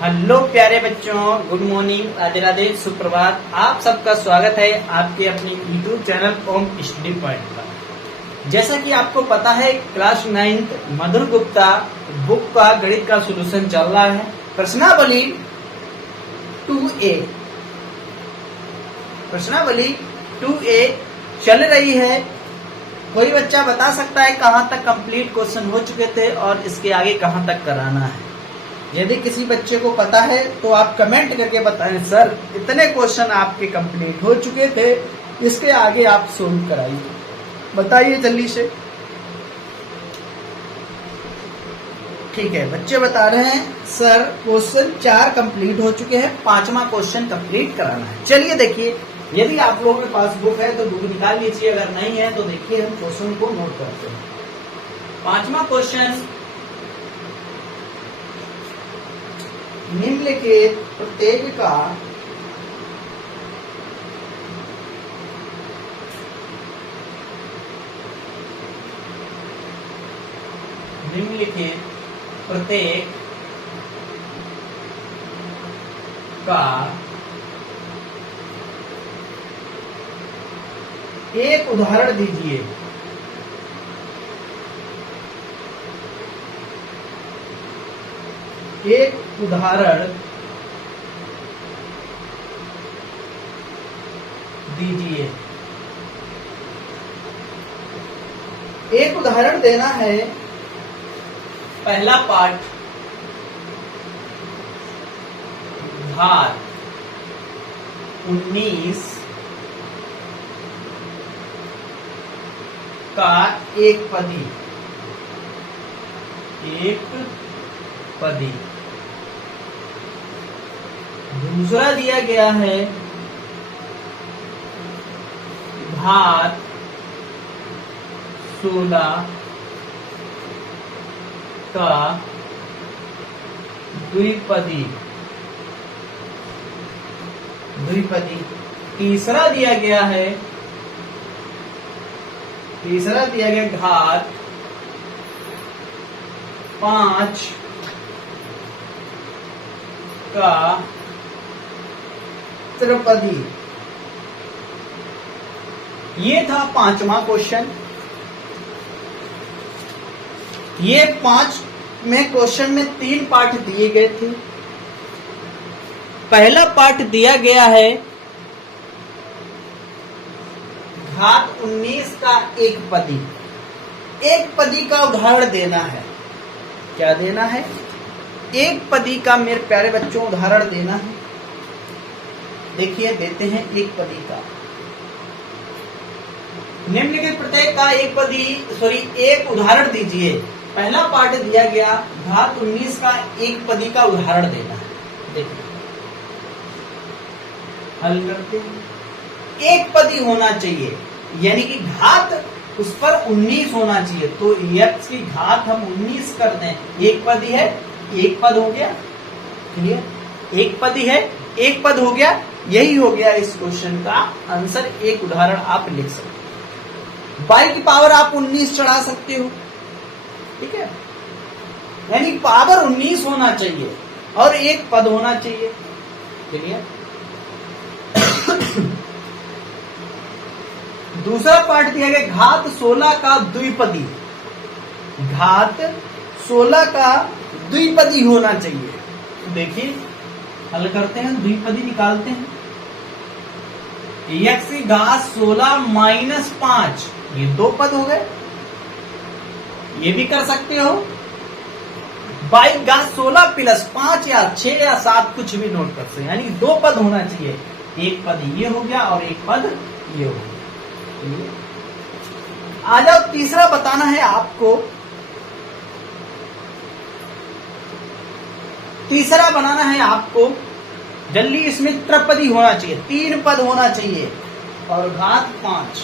Hello प्यारे बच्चों, good morning, Radhe Radhe, सुप्रभात। आप सबका स्वागत है आपके अपने यूट्यूब चैनल ओम स्टडी पॉइंट पर। जैसा कि आपको पता है, क्लास 9th मधुर गुप्ता बुक का गणित का सॉल्यूशन चल रहा है। प्रश्नावली 2A चल रही है। कोई बच्चा बता सकता है कहाँ तक कंप्लीट क्वेश्चन हो चुके थे और इसके आगे कहाँ तक कराना है? यदि किसी बच्चे को पता है तो आप कमेंट करके बताएं, सर इतने क्वेश्चन आपके कंप्लीट हो चुके थे, इसके आगे आप सोल्व कराइए। बताइए जल्दी से। ठीक है, बच्चे बता रहे हैं सर क्वेश्चन 4 कंप्लीट हो चुके हैं, 5वां क्वेश्चन कंप्लीट कराना है। चलिए देखिए, यदि आप लोगों के पास बुक है तो बुक निकाल लीजिए, अगर नहीं है तो देखिए हम क्वेश्चन को नोट करते हैं। 5वां क्वेश्चन, निम्नलिखित प्रत्येक का एक उदाहरण दीजिए। एक उदाहरण दीजिए। एक उदाहरण देना है। पहला पार्ट, घात 19 का एक पदी। दूसरा दिया गया है घात 16 का द्विपदी। तीसरा दिया गया घात 5 का त्रिपदी। ये था 5वां क्वेश्चन। ये 5 में क्वेश्चन में 3 पार्ट दिए गए थे। पहला पार्ट दिया गया है घात 19 का एक पदी का उदाहरण देना है। क्या देना है? एक पदी का मेरे प्यारे बच्चों उदाहरण देना है। देखिए, देते हैं एक पदी का। निम्नलिखित प्रत्येक का एक उदाहरण दीजिए। पहला पार्ट दिया गया घात 19 का एक पदी का उदाहरण देना है। देखिए, हल करते हैं। एक पदी होना चाहिए, यानी कि घात उस पर 19 होना चाहिए, तो x की घात हम 19 कर दें। एक पदी है, एक पद हो गया। क्लियर? एक पदी है, एक पद हो गया। यही हो गया इस क्वेश्चन का आंसर। एक उदाहरण आप लिख सकते हो। बाई की पावर आप 19 चढ़ा सकते हो। ठीक है, यानी पावर 19 होना चाहिए और एक पद होना चाहिए। क्लियर? दूसरा पार्ट दिया गया घात 16 का द्विपदी। घात 16 का द्विपदी होना चाहिए। तो देखिए, हल करते हैं, द्विपदी निकालते हैं। x की घात 16 माइनस 5, ये 2 पद हो गए। ये भी कर सकते हो। बाई घात 16 प्लस 5 या 6 या 7 कुछ भी नोट कर सकते, यानी 2 पद होना चाहिए। एक पद ये हो गया और एक पद ये हो गया। आ जाओ, तीसरा बताना है आपको। तीसरा बनाना है आपको जल्दी। इसमें त्रिपदी होना चाहिए, 3 पद होना चाहिए और घात 5।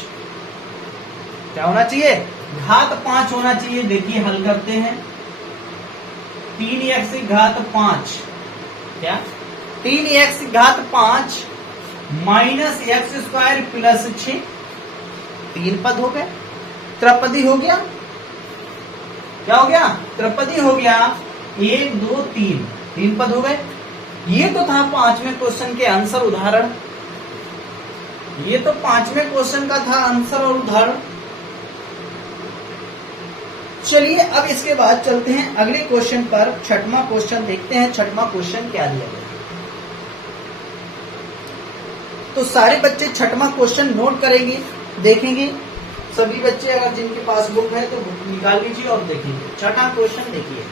क्या होना चाहिए? घात 5 होना चाहिए। देखिए, हल करते हैं। 3x की घात 5, क्या 3x की घात 5 माइनस x² प्लस 6, 3 पद हो गए। त्रिपदी हो गया। क्या हो गया? त्रिपदी हो गया। 1 2 3, 3 पद हो गए। ये तो था 5वें क्वेश्चन के आंसर उदाहरण, ये तो 5वें क्वेश्चन का था आंसर और उदाहरण। चलिए अब इसके बाद चलते हैं अगले क्वेश्चन पर, 6वां क्वेश्चन देखते हैं। 6वां क्वेश्चन क्या दिया गया, तो सारे बच्चे 6वां क्वेश्चन नोट करेंगे, देखेंगे। सभी बच्चे अगर जिनके पास बुक है तो बुक निकाल लीजिए और देखिए। 6वां क्वेश्चन देखिए।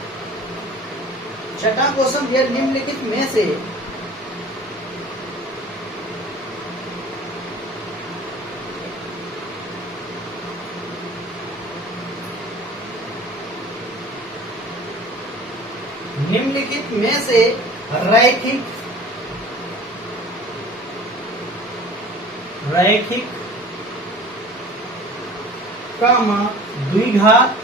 6वां क्वेश्चन दिया, निम्नलिखित में से रैखिक द्विघात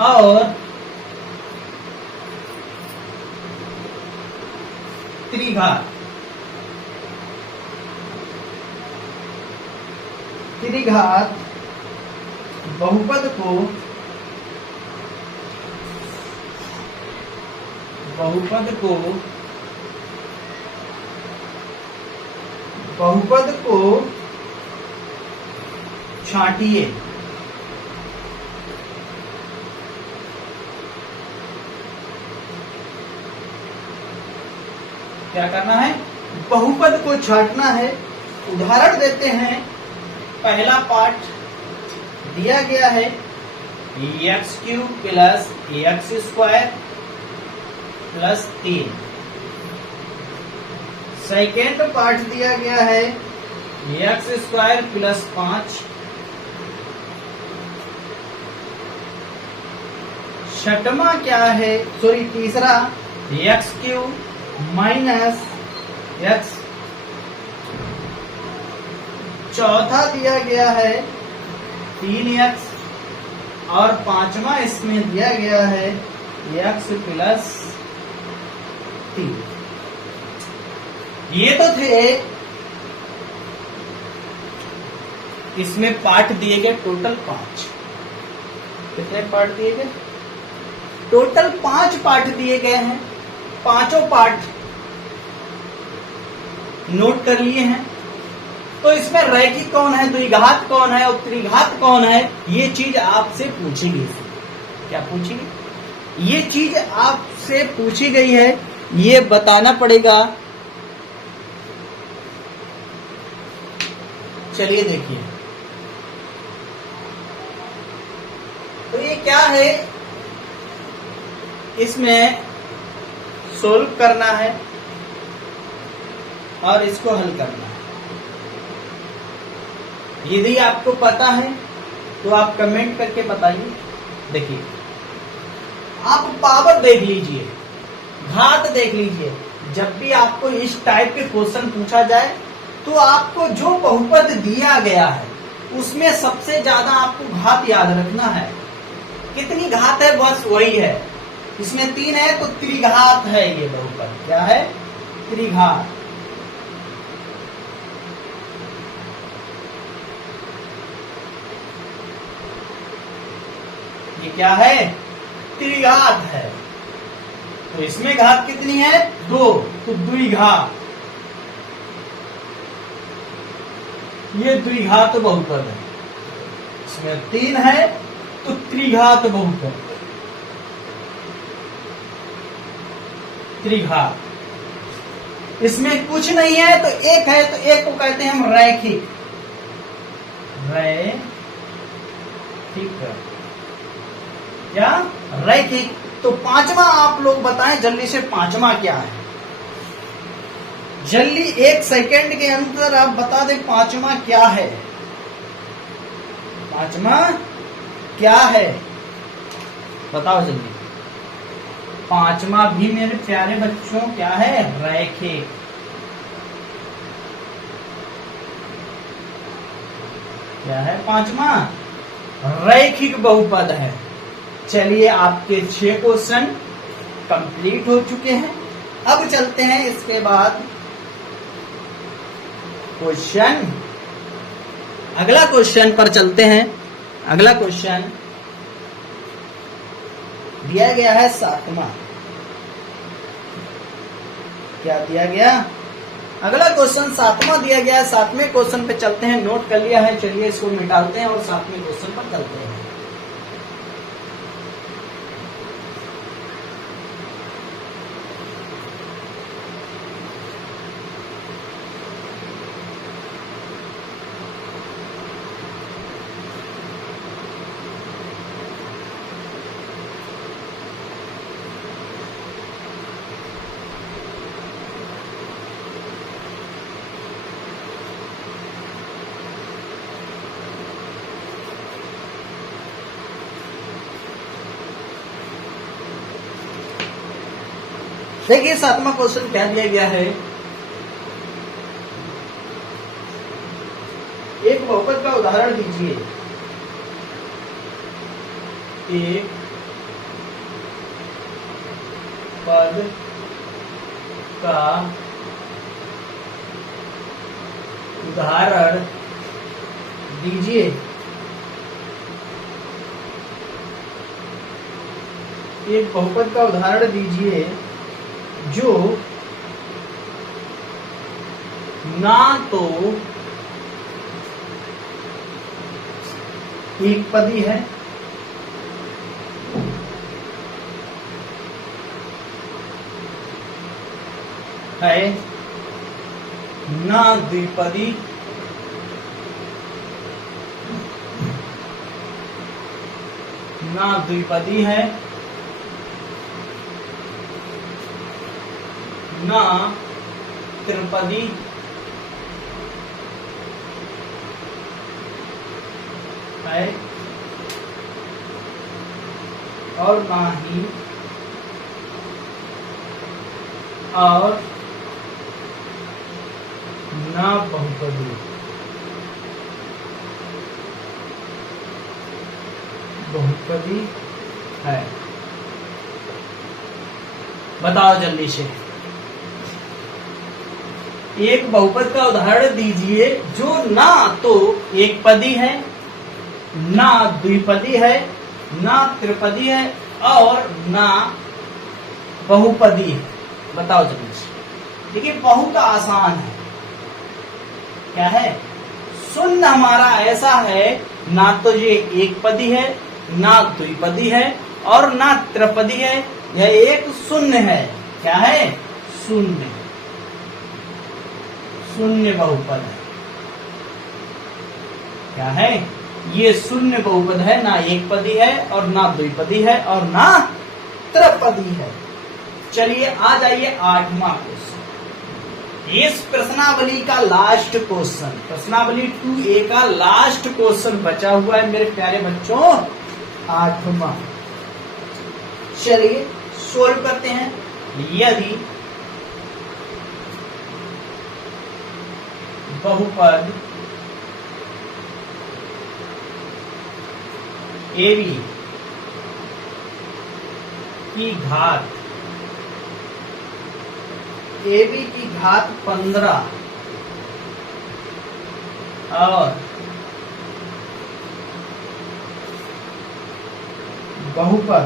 और त्रिघात बहुपद को छांटिए। क्या करना है, बहुपद को छांटना है। उदाहरण देते हैं। पहला पार्ट दिया गया है x³ plus x² plus 3। Second part दिया गया है x² प्लस 5। छठवां क्या है, तीसरा x³ माइनस x। चौथा दिया गया है 3x और पांचवा इसमें दिया गया है x प्लस 3। ये तो थे, इसमें पार्ट दिए गए टोटल 5। कितने पार्ट दिए गए, टोटल 5 पार्ट दिए गए हैं। पांचों पार्ट नोट कर लिए हैं। तो इसमें रैखिक कौन है, द्विघात कौन है और त्रिघात कौन है, ये चीज आपसे पूछेगी। क्या पूछेगी, ये चीज आपसे पूछी गई है, ये बताना पड़ेगा। चलिए देखिए, तो ये क्या है, इसमें सोल्व करना है और इसको हल करना है। यदि आपको पता है तो आप कमेंट करके बताइए। देखिए, आप पावर देख लीजिए, घात देख लीजिए। जब भी आपको इस टाइप के क्वेश्चन पूछा जाए तो आपको जो बहुपद दिया गया है उसमें सबसे ज्यादा आपको घात याद रखना है। कितनी घात है, बस वही है। इसमें 3 है तो त्रिघात है। ये बहुपद क्या है, त्रिघात। ये क्या है, त्रिघात है। तो इसमें घात कितनी है, 2, तो द्विघात। ये द्विघात बहुपद है। इसमें 3 है तो त्रिघात बहुपद, त्रिघात। इसमें कुछ नहीं है तो 1 है, तो 1 को कहते हैं हम रैखिक। क्या, रैखिक। तो पांचवा आप लोग बताएं जल्दी से, पांचवा क्या है। जल्दी 1 सेकेंड के अंदर आप बता दें पांचवा क्या है। पांचवा क्या है, बताओ जल्दी। पांचवा भी मेरे प्यारे बच्चों क्या है, रैखिक। क्या है पांचवा, रैखिक बहुपद है। चलिए, आपके 6 क्वेश्चन कंप्लीट हो चुके हैं। अब चलते हैं इसके बाद क्वेश्चन, अगला क्वेश्चन पर चलते हैं। अगला क्वेश्चन दिया गया है 7वां। क्या दिया गया? अगला क्वेश्चन 7वां दिया गया है। 7वें क्वेश्चन पे चलते हैं। नोट कर लिया है, चलिए इसको निकालते हैं और 7वें क्वेश्चन पर चलते हैं। देखिए 7वां क्वेश्चन क्या दिया गया है। एक बहुपद का उदाहरण दीजिए। एक पद का उदाहरण दीजिए। एक बहुपद का उदाहरण दीजिए जो ना तो एक पदी है ना द्विपदी है ना त्रिपदी है और ना ही और ना बहुपदी। है। बताओ जल्दी से। एक बहुपद का उदाहरण दीजिए जो ना तो एक पदी है, ना द्विपदी है, ना त्रिपदी है और ना बहुपदी है। बताओ जल्दी से। देखिए बहुत आसान है। क्या है? शून्य हमारा ऐसा है, ना तो ये एक पदी है, ना द्विपदी है और ना त्रिपदी है। यह एक शून्य है। क्या है? शून्य। शून्य बहुपद है। क्या है? ये शून्य बहुपद है। ना एक पदी है और ना द्विपदी है और ना त्रिपदी है। चलिए आ जाइए 8वां क्वेश्चन। इस प्रश्नावली का लास्ट क्वेश्चन, प्रश्नावली 2A का लास्ट क्वेश्चन बचा हुआ है मेरे प्यारे बच्चों, 8वां। चलिए सोल्व करते हैं। यदि बहुपद AB की घात 15 और बहुपद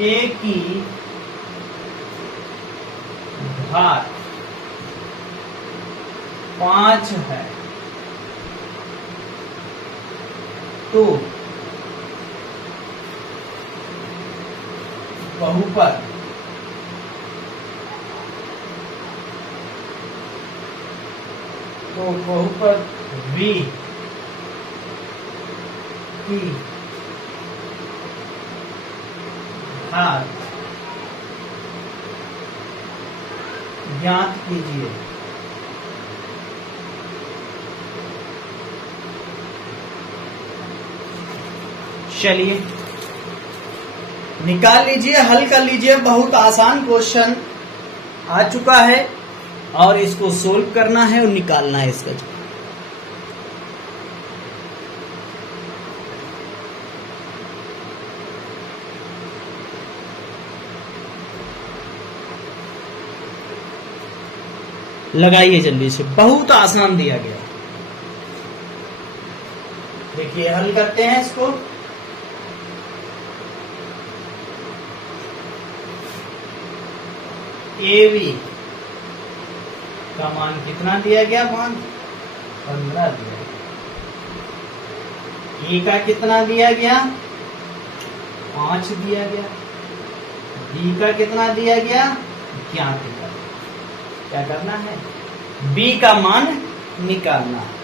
A की घात 5 है तो बहुपद B की घात ज्ञात कीजिए। चलिए निकाल लीजिए, हल कर लीजिए। बहुत आसान क्वेश्चन आ चुका है और इसको सोल्व करना है और निकालना है इसका। लगाइए जल्दी से, बहुत आसान दिया गया। देखिए हल करते हैं इसको। AB का मान कितना दिया गया, मान 15 दिया गया। ए का कितना दिया गया, 5 दिया गया। बी का कितना दिया गया, 11 दिया गया। क्या करना है, बी का मान निकालना है,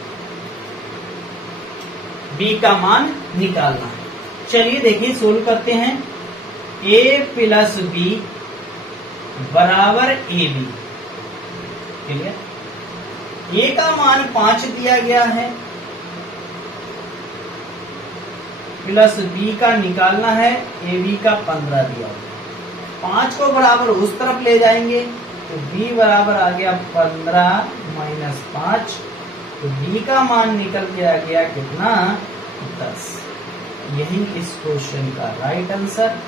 बी का मान निकालना है। चलिए देखिए सोल्व करते हैं। a प्लस बी बराबर ए बी। क्लियर। ए का मान 5 दिया गया है, प्लस बी का निकालना है, ए बी का 15 दिया गया। 5 को बराबर उस तरफ ले जाएंगे तो b बराबर आ गया 15 माइनस 5, तो b का मान निकल के आ गया कितना, 10। यही इस क्वेश्चन का राइट आंसर।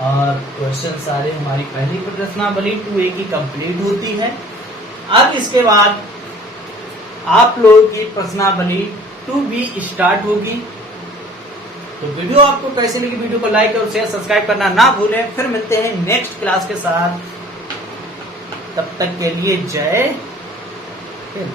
और क्वेश्चन सारे हमारी पहली प्रश्नावली 2A की कंप्लीट होती है। अब इसके बाद आप लोगों की प्रश्नावली 2B स्टार्ट होगी। तो वीडियो आपको कैसे लगी, वीडियो को लाइक और शेयर सब्सक्राइब करना ना भूलें। फिर मिलते हैं नेक्स्ट क्लास के साथ, तब तक के लिए जय हिंद।